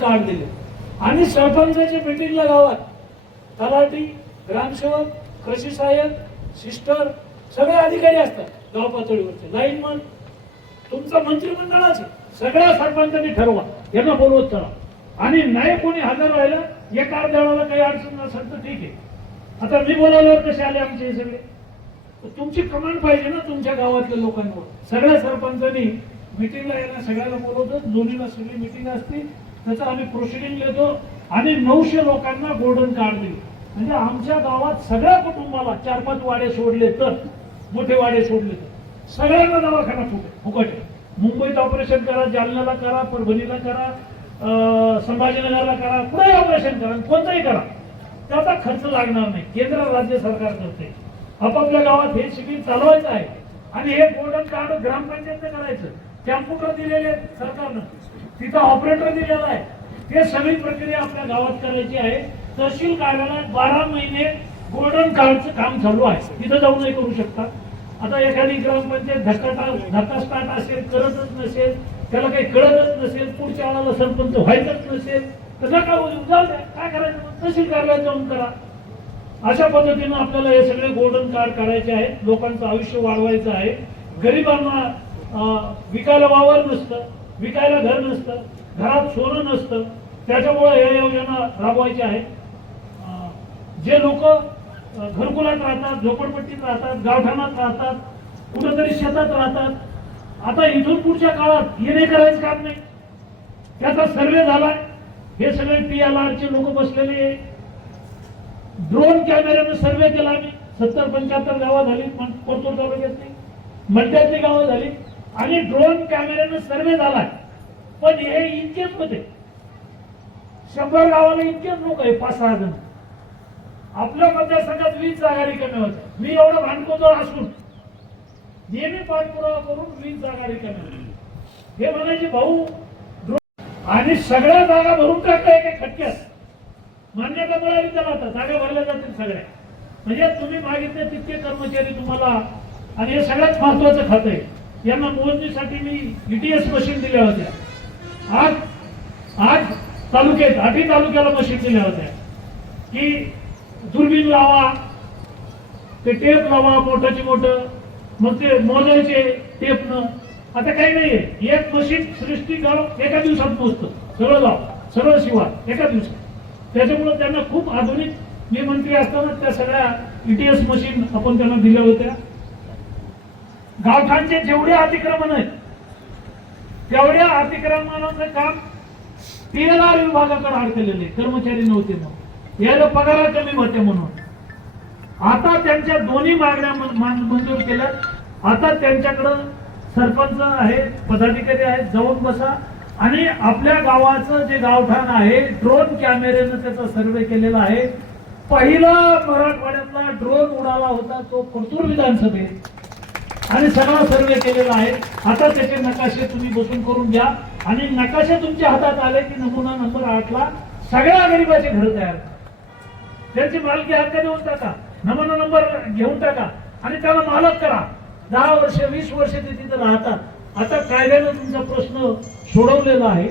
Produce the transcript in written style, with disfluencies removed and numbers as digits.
Card दिले आणि सरपंचाच्या मीटिंगला गावात तलाठी, ग्रामसेवक, कृषी सहाय्यक, सिस्टर सगळे अधिकारी असतात गाव पातळीवरचे, लाईनमन, तुमचं मंत्रिमंडळाचे सगळ्या सरपंचांनी ठरवा, यांना बोलवत चला. आणि नाही कोणी हजर राहिलं, एका अर्ध्याला काही अडचण नसेल तर ठीक आहे. आता मी बोलावल्यावर कसे आले आमचे हे सगळे? तुमची कमांड पाहिजे ना तुमच्या गावातल्या लोकांवर. सगळ्या सरपंचांनी मिटिंगला यायला सगळ्याला बोलवतो, दोन्हीला सगळी मिटिंग असते, त्याचं आम्ही प्रोसिडिंग घेतो आणि 900 लोकांना गोल्डन कार्ड दिले. म्हणजे आमच्या गावात सगळ्या कुटुंबाला 4-5 वाडे सोडले तर, मोठे वाडे सोडले तर सगळ्यांना दवाखाना फुकट आहे. मुंबईत ऑपरेशन करा, जालन्याला करा, परभणीला करा, संभाजीनगरला करा, कुठेही ऑपरेशन करा, कोणतंही करा, त्याचा खर्च लागणार नाही. केंद्र राज्य सरकार करते. आपापल्या गावात हे शिबिर चालवायचं आहे आणि हे गोल्डन कार्ड ग्रामपंचायतने करायचं. कॅम्प्युटर दिलेले सरकारनं, तिथं ऑपरेटर दिलेला आहे. हे सगळी प्रक्रिया आपल्या गावात करायची आहे. तहसील कार्यालयात 12 महिने गोल्डन कार्डचं काम चालू आहे. तिथं जाऊनही करू शकता. आता एखादी ग्रामपंचायत धक्कास्टाट असेल, करतच नसेल, त्याला काही कळतच नसेल, पुढच्या वेळेला सरपंच व्हायचंच नसेल तर नका जाऊ द्या. काय करायचं? तहसील कार्यालयात जाऊन करा. अशा पद्धतीनं आपल्याला हे सगळे गोल्डन कार्ड काढायचे आहेत. लोकांचं आयुष्य वाढवायचं आहे. गरिबांना विकायला वावर नसतं, विकायला घर नसतं, घरात सोनं नसतं, त्याच्यामुळे या योजना राबवायच्या आहेत. जे लोक घरकुलात राहतात, झोपडपट्टीत राहतात, गावठाणात राहतात, कुठेतरी शेतात राहतात, आता इथून पुढच्या काळात येणे करायचं काम नाही. त्याचा सर्वे झालाय. हे सगळे PLR चे लोक बसलेले, ड्रोन कॅमेऱ्याने सर्वे केला आम्ही. 70-75 गावं झाली परतूर तालुक्यातली, मध्यातली गावं झाली आणि ड्रोन कॅमेऱ्याने सर्वे झालाय. पण हे इतकेच होते, 100 गावाला इतकेच लोक आहे, 5-6 जण. आपल्या मतदारसंघात 20 जागा रिकाम्या होत्या. मी एवढं भांडकोजळ असून नेहमी पाठपुरावा करून 20 जागा रिकाम्या होत्या. हे म्हणायचे भाऊ आणि सगळ्या जागा भरून टाकल्या एका खटक्यात. मान्यता मिळाली त्याला, आता जागा भरल्या जातील सगळ्या. म्हणजे तुम्ही मागितले तितके कर्मचारी तुम्हाला. आणि हे सगळ्यात महत्वाचं खातं आहे. यांना मोजणीसाठी मी ETS मशीन दिल्या होत्या. 8 तालुक्यात, 8 तालुक्याला मशीन दिल्या होत्या की दुर्बीण लावा, ते टेप लावा मोठाची मोठं, मग ते मोजायचे टेपनं. आता काही नाहीये, एक मशीन सृष्टी गाव एका दिवसात मोजतं, सगळं गाव, सगळं शिवार एका दिवसात. त्याच्यामुळे त्यांना खूप आधुनिक, मी मंत्री असताना त्या सगळ्या ETS मशीन आपण त्यांना दिल्या होत्या. गावठाणचे जेवढे अतिक्रमण आहेत तेवढ्या अतिक्रमणाचं काम PLR विभागाकडे अडकलेले, कर्मचारी नव्हते म्हणून, याला पगार कमी होते म्हणून. आता त्यांच्या दोन्ही मागण्या मंजूर केल्या. आता त्यांच्याकडं सरपंच आहेत, पदाधिकारी आहेत, जाऊन बसा आणि आपल्या गावाचं जे गावठाण आहे ड्रोन कॅमेऱ्यानं त्याचा सर्वे केलेला आहे. पहिला मराठवाड्यातला ड्रोन उडाला होता तो परतूर विधानसभेत आणि सगळा सर्वे केलेला आहे. आता त्याचे नकाशे तुम्ही बसून करून घ्या आणि नकाशे तुमच्या हातात आले की नमुना नंबर 8ला सगळ्या गरिबाचे घर तयार करा. त्यांची मालकी हक्क देऊन टाका, नमुना नंबर घेऊन टाका आणि त्याला मालक करा. 10 वर्ष 20 वर्ष ते तिथे राहतात. आता कायद्यानं तुमचा प्रश्न सोडवलेला आहे.